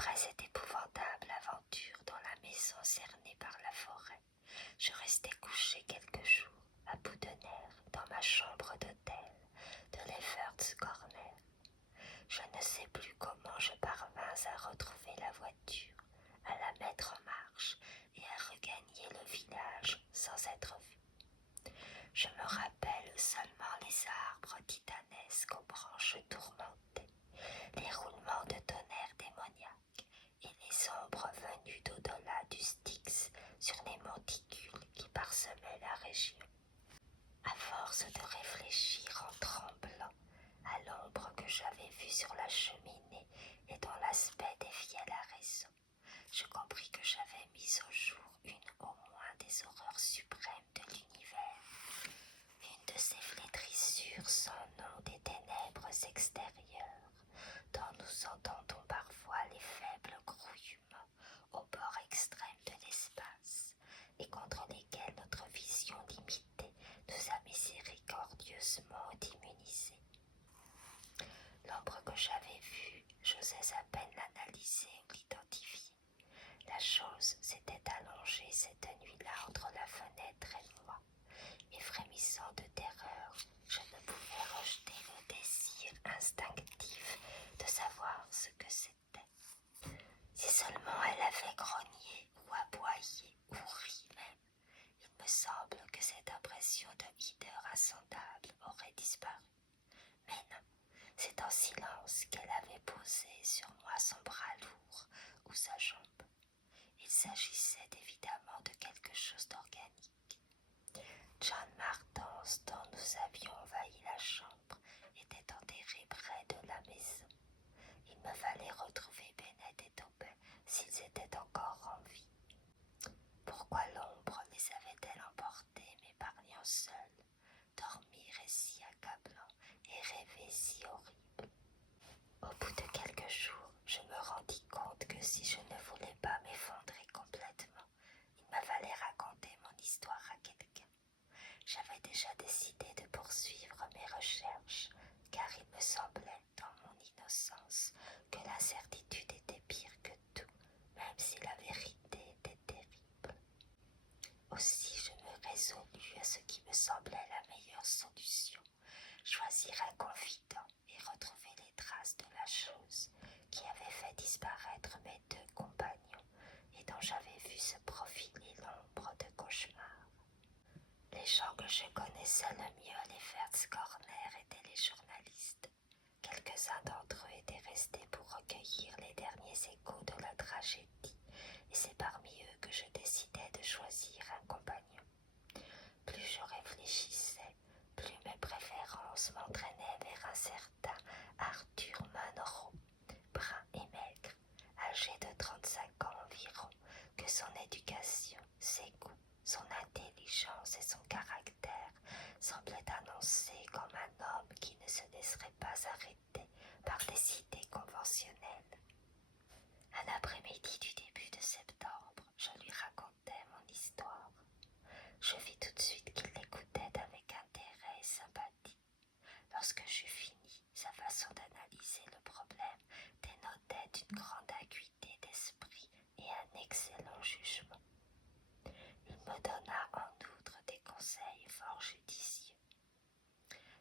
Après cette épouvantable aventure dans la maison cernée par la forêt, je restai couché quelques jours, à bout de nerfs, dans ma chambre d'hôtel de Lefferts Corner. Je ne sais plus comment je parvins à retrouver la voiture, à la mettre en marche et à regagner le village sans être vu. Je me rappelle seulement les arbres titanesques aux branches tourmentées, les roulements de tonnerre démoniaques et les ombres venues d'au-delà du Styx sur les monticules qui parsemaient la région. À force de réfléchir en tremblant à l'ombre que j'avais vue sur la cheminée et dont l'aspect défiait la raison, je compris que j'avais mis au jour une au moins des horreurs suprêmes de l'univers, une de ces flétrissures sans nom des ténèbres extérieures, dont nous entendons parfois les faibles grouillements au bord extrême de l'espace, et contre lesquels notre vision limitée nous a miséricordieusement immunisés. L'ombre que j'avais vue, j'osais à peine l'analyser ou l'identifier. La chose s'était allongée cette nuit-là entre la fenêtre et moi, et frémissant de terreur, je ne pouvais rejeter le désir instinctif de savoir ce que c'était. Si seulement elle avait grogné ou aboyé ou ri même, il me semble que cette impression de hideur insondable aurait disparu. Mais non, c'est en silence qu'elle avait posé sur moi son bras lourd ou sa jambe. Il s'agissait évidemment de quelque chose d'organique. John Mardens, dont nous avions envahi la chambre, était enterré près de la maison. Il me fallait retrouver Bennett et Tobin s'ils étaient encore en vie. Pourquoi l'ombre les avait-elle emportés, m'épargnant seul, dormir est si accablant et rêver si horrible? Au bout de quelques jours, je me rendis compte que si je ne voulais pas m'effondrer complètement, il me fallait raconter mon histoire à quelqu'un. J'avais déjà décidé de poursuivre mes recherches, car il me semblait, dans mon innocence, que l'incertitude était pire que tout, même si la vérité était terrible. Aussi je me résolus à ce qui me semblait la meilleure solution, choisir un confident et retrouver les traces de la chose qui avait fait disparaître mes deux compagnons et dont j'avais vu se profiler l'ombre de cauchemar. Les gens que je connaissais le mieux à Lefferts Corner étaient les journalistes. Quelques-uns d'entre eux étaient restés pour recueillir les derniers échos de la tragédie, et c'est parmi eux que je décidai de choisir un compagnon. Plus je réfléchissais, plus mes préférences m'entraînaient vers un certain Arthur Munro, brun et maigre, âgé de 35 ans environ, que son éducation, ses goûts, son intelligence et son caractère semblaient annoncer comme un homme qui ne se laisserait pas arrêter par des idées conventionnelles. Un après-midi du début de septembre, je lui racontai mon histoire. Je vis tout de suite qu'il l'écoutait avec intérêt et sympathie. Lorsque j'eus fini, sa façon d'analyser le problème dénotait d'une grande acuité d'esprit et un excellent jugement. Il me donna en outre des conseils fort judicieux.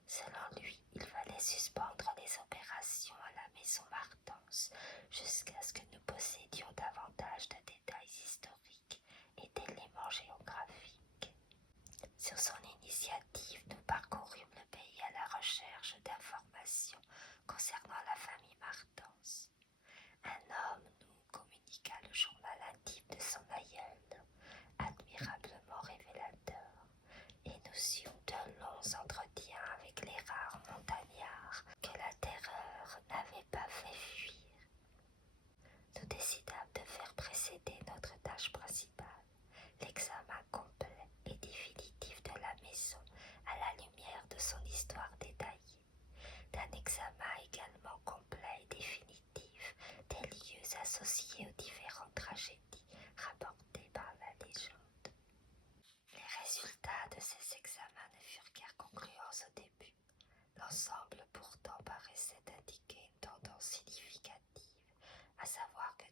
Selon lui, il fallait suspendre les opérations à la maison Martens jusqu'à ce que nous possédions davantage de détails historiques et d'éléments géographiques. Sur son initiative, nous parcourûmes le pays à la recherche d'informations concernant la famille Martens. Un homme nous communiqua le journal intime de son aïeul, admirablement révélateur, et nous eûmes de longs entretiens avec les rares montagnards que la terreur n'avait pas fait fuir. Nous décidâmes de faire précéder notre tâche principale, l'examen complet et définitif de la maison à la lumière de son histoire détaillée, d'un examen également complet et définitif des lieux associés aux différentes tragédies rapportées par la légende. Les résultats de ces examens ne furent guère concluants au début. L'ensemble pourtant paraissait indiquer une tendance significative, à savoir que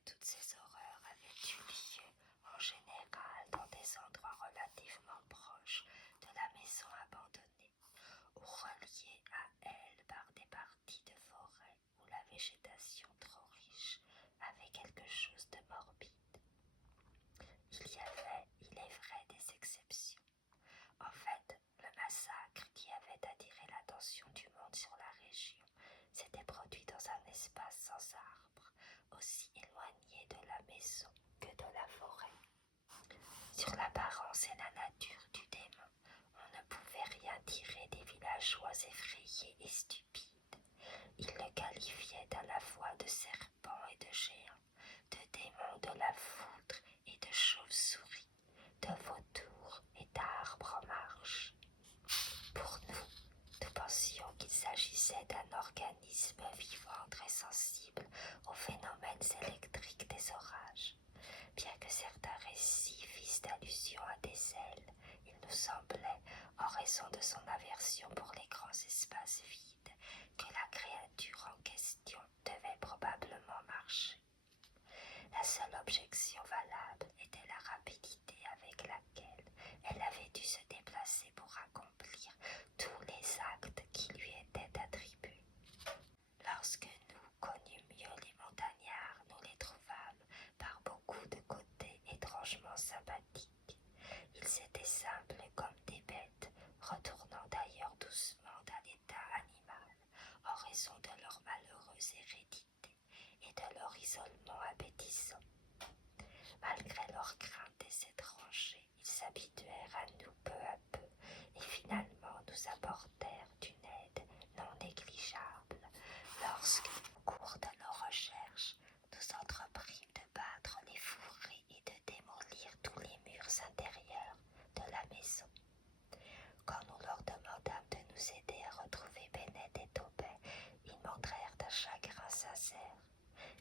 Sur l'apparence et la nature du démon, on ne pouvait rien tirer des villageois effrayés et stupides. Ils le qualifiaient à la fois de serpent et de géant, de démon de la foudre et de chauve-souris, de vautour et d'arbre en marche. Pour nous pensions qu'il s'agissait d'un organisme vivant très sensible aux phénomènes électriques des orages. Bien que certains récits fissent allusion à des ailes, il nous semblait, en raison de son aversion pour les grands espaces vides, que la créature en question devait probablement marcher. La seule objection valable était la rapidité avec laquelle elle avait dû se déplacer pour accomplir tous les actes qui lui étaient attribués. Lorsque nous connûmes mieux les montagnards, nous les trouvâmes par beaucoup de côtés étrangement sympathiques. Ils étaient simples comme des bêtes, retournant d'ailleurs doucement à l'état animal, en raison de leur malheureuse hérédité et de leur isolement appétissant. Malgré leur crainte des étrangers, ils s'habituèrent à nous peu à peu et finalement nous apportèrent une aide non négligeable lorsque, au cours de nos recherches, nous entreprîmes de battre les fourrés et de démolir tous les murs intérieurs de la maison. Quand nous leur demandâmes de nous aider à retrouver Bennett et Tobin, ils montrèrent un chagrin sincère.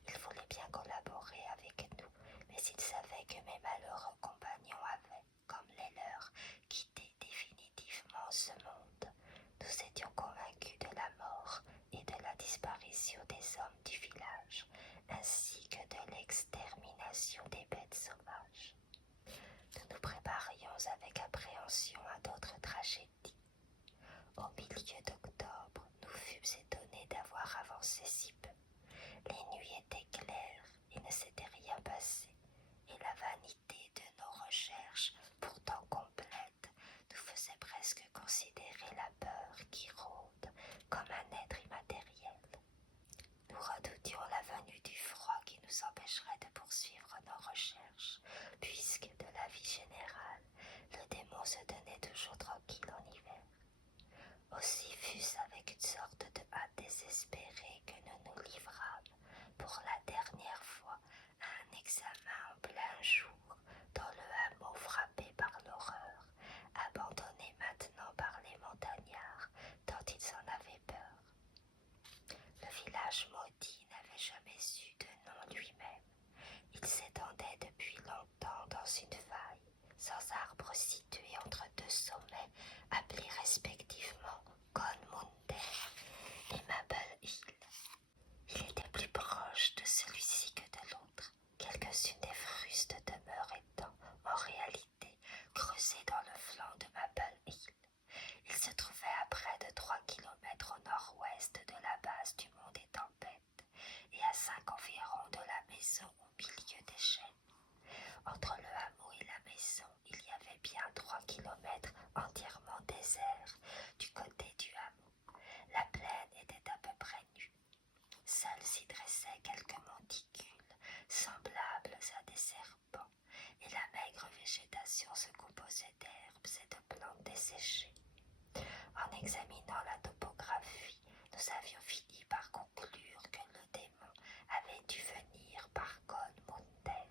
Ils voulaient bien collaborer avec nous, mais ils savaient que mes malheureux compagnons avaient, comme les leurs, quitté définitivement ce monde. Nous étions convaincus de la mort et de la disparition des hommes du village, ainsi que de l'extermination des bêtes sauvages. Nous nous préparions avec appréhension à d'autres tragédies. Au milieu d'octobre, nous fûmes étonnés d'avoir avancé si peu. Les nuits étaient claires, il ne s'était rien passé, et la vanité de nos recherches, pourtant complètes, nous faisait presque considérer la peur qui rôde comme un être immatériel. Nous redoutions la venue du froid qui nous empêcherait de poursuivre nos recherches, puisque, de l'avis général, le démon se tenait toujours tranquille en hiver. Aussi fut-ce avec une sorte de hâte désespérée que nous nous livrâmes, pour la dernière fois, à un examen en plein jour, dans le hameau frappé par l'horreur, abandonné maintenant par les montagnards, tant ils en avaient peur. Le village maudit n'avait jamais eu de nom lui-même. Il s'étendait depuis longtemps dans une faille, sans arbre situé entre deux sommets, appelés respectivement Gonmunter et Maple Hill. Il était plus proche de celui-ci que de l'autre, quelques-unes des frustes demeures étant, en réalité, creusées dans le flanc de Maple Hill. Il se trouvait à près de 3 kilomètres au nord-ouest de la base du mont des Tempêtes et à 5 environ de la maison au milieu des chênes. Entre le hameau et la maison, il y avait bien 3 kilomètres entièrement déserts du côté du hameau. La plaine était à peu près nue. Seuls s'y dressaient quelques monticules, semblables à des serpents, et la maigre végétation se composait d'herbes et de plantes desséchées. En examinant la topographie, nous avions fini par conclure que le démon avait dû venir par Gonmunten,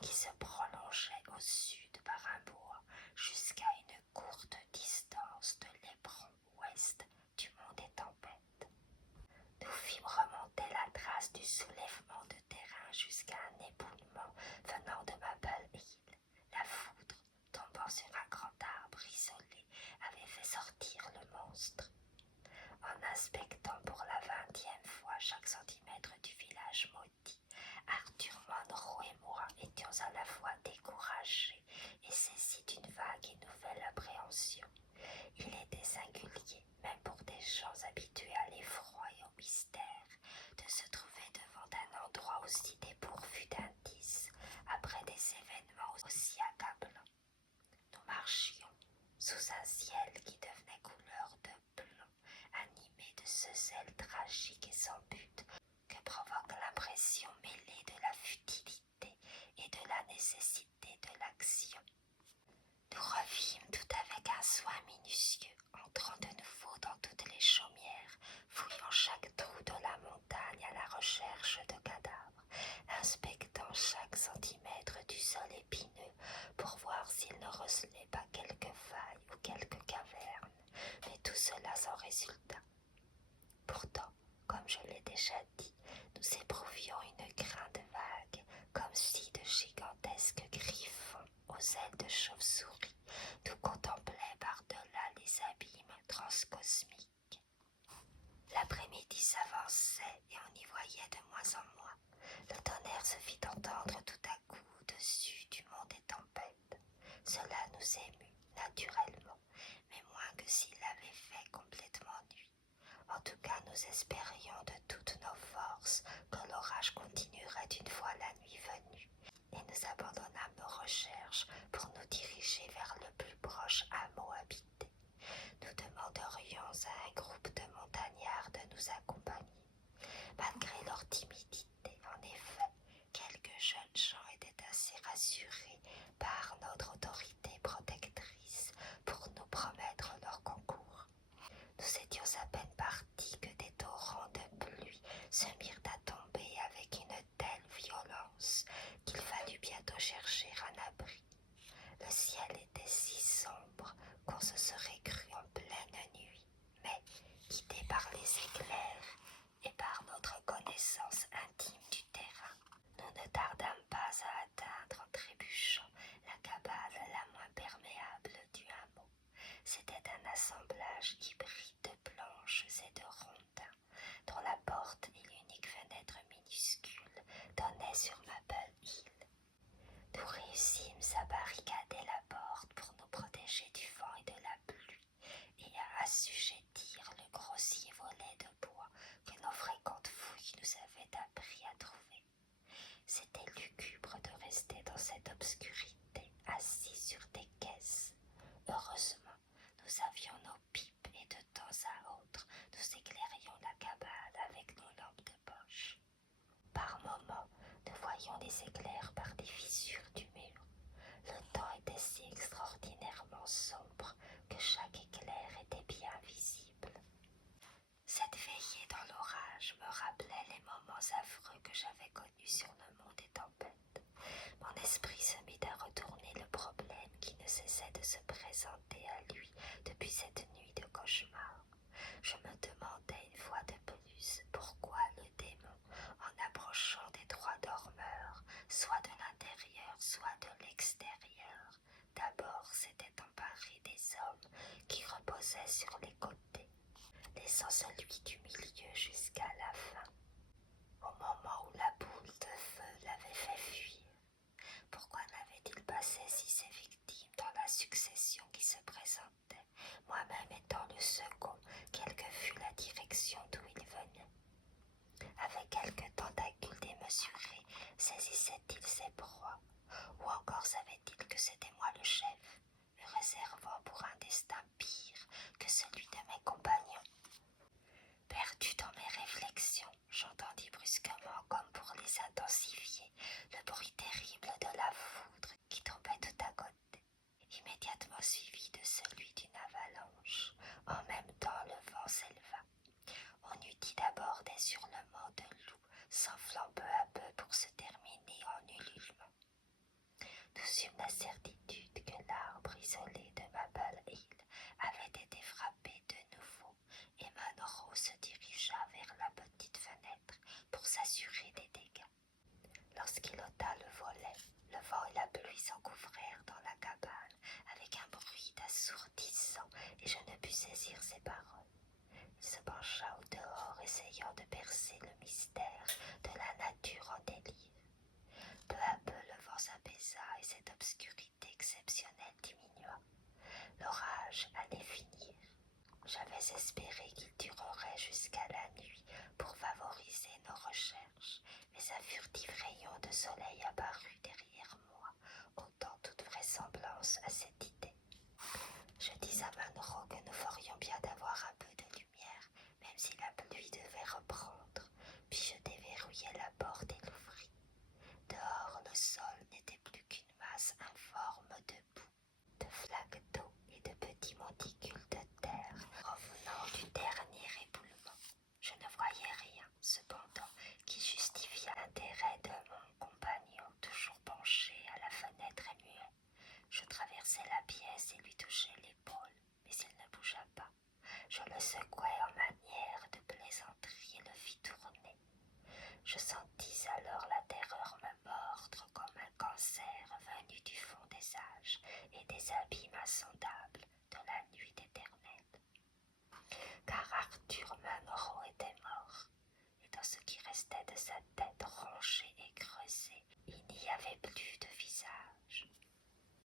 qui se prolongeait au sud par un bois jusqu'à une courte distance de l'éperon ouest du mont des Tempêtes. Nous fîmes remonter la trace du soulèvement de terrain jusqu'à un éboulement venant de Maple Hill. La foudre, tombant sur un grand arbre isolé, avait fait sortir le monstre. En inspectant pour la 20e fois chaque centimètre du village maudit, Arthur Monroe et moi étions à la fois découragés et saisis d'une vague et nouvelle appréhension. Il était singulier, même pour des gens habitués à l'effroi et au mystère, de se trouver devant un endroit aussi dépourvu d'indices, après des événements aussi accablants. Nous marchions sous un ciel qui devenait couleur de plomb, animé de ce zèle tragique et sans but voyons les éclairs par des fissures du mur. Le temps était si extraordinairement sombre que chaque éclair était bien visible. Cette veillée dans l'orage me rappelait les moments affreux que j'avais connus sur le mont des tempêtes. Mon esprit se mit à retourner le problème qui ne cessait de se présenter à lui depuis cette nuit de cauchemar. Je me demandais une fois de plus pourquoi le démon, en approchant des trois dormeurs, soit de l'intérieur, soit de l'extérieur, d'abord s'était emparé des hommes qui reposaient sur les côtés, laissant celui du milieu jusqu'à la fin, au moment où la boule de feu l'avait fait fuir. Pourquoi n'avait-il pas saisi ses victimes dans la succession qui se présentait, moi-même étant le second, quelle que fût la direction d'où il venait? Avec quelque tentacule démesuré saisissait-il ses proies, ou encore savait-il que c'était moi le chef, me réservant pour un destin pire que celui de mes compagnons? Perdu dans mes réflexions, j'entendis brusquement, comme pour les intensifier, le bruit terrible de la foudre qui tombait tout à côté, immédiatement suivi de celui d'une avalanche. En même temps, le vent s'éleva. On eût dit d'abord des hurlements de loups, s'enflant peu à peu pour se terminer en ululement. Nous eûmes la certitude que l'arbre isolé de ma belle île avait été frappé de nouveau, et Munro se dirigea vers la petite fenêtre pour s'assurer des dégâts. Lorsqu'il ôta le volet, le vent et la pluie s'engouffrèrent dans la cabane avec un bruit assourdissant, et je ne pus saisir ses paroles. Il se pencha au dehors, essayant de percer le